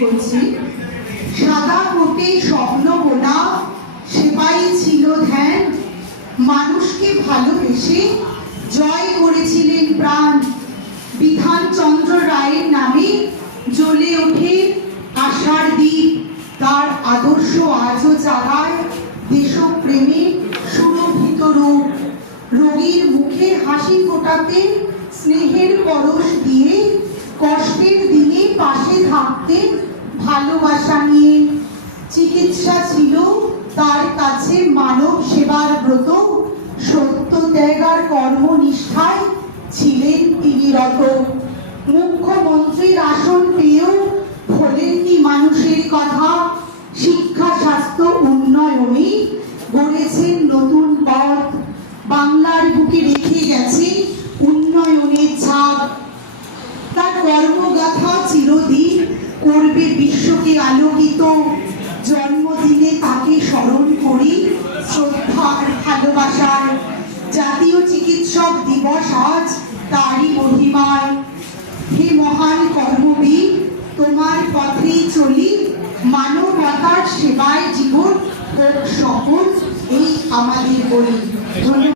করছি। সাদা কোটে স্বপ্ন বোনা সেপাই ছিল ধ্যান, মানুষকে ভালোবেসে জয় করেছিলেন প্রাণ। বিধানচন্দ্র রায়ের নামে জ্বলে ওঠে আশার দ্বীপ, তার আদর্শ আজও জাগায় দেশপ্রেমে সুরভিত রূপ। রোগীর মুখে হাসি ফোটাতে স্নেহের পরশ দিয়ে, কষ্টের দিনে পাশে থাকতে ভালোবাসা নিয়ে। চিকিৎসা ছিল তার কাছে মানব সেবার ব্রত, সত্য ত্যাগ আর কর্মনিষ্ঠায় ছিলেন তিনি রত। মুখ্যমন্ত্রীর আসন পেয়েও ভোলেননি মানুষের কথা, শিক্ষা স্বাস্থ্য উন্নয়নে গড়েছেন নতুন পথ। বাংলার বুকে রেখে গেছে উন্নয়নের ছাপ, তার কর্মগাথা চিরদিন করবে বিশ্বকে আলোকিত। জন্মদিনে তাকে স্মরণ করি শ্রদ্ধা আর ভালোবাসায়, জাতীয় চিকিৎসক দিবস আজ তারই মহিমায়। হে মহান কর্মবীর, তোমার পথেই চলি, মানবতার সেবায় জীবন হোক সফল, এই আমাদের বলি। ধন্যবাদ।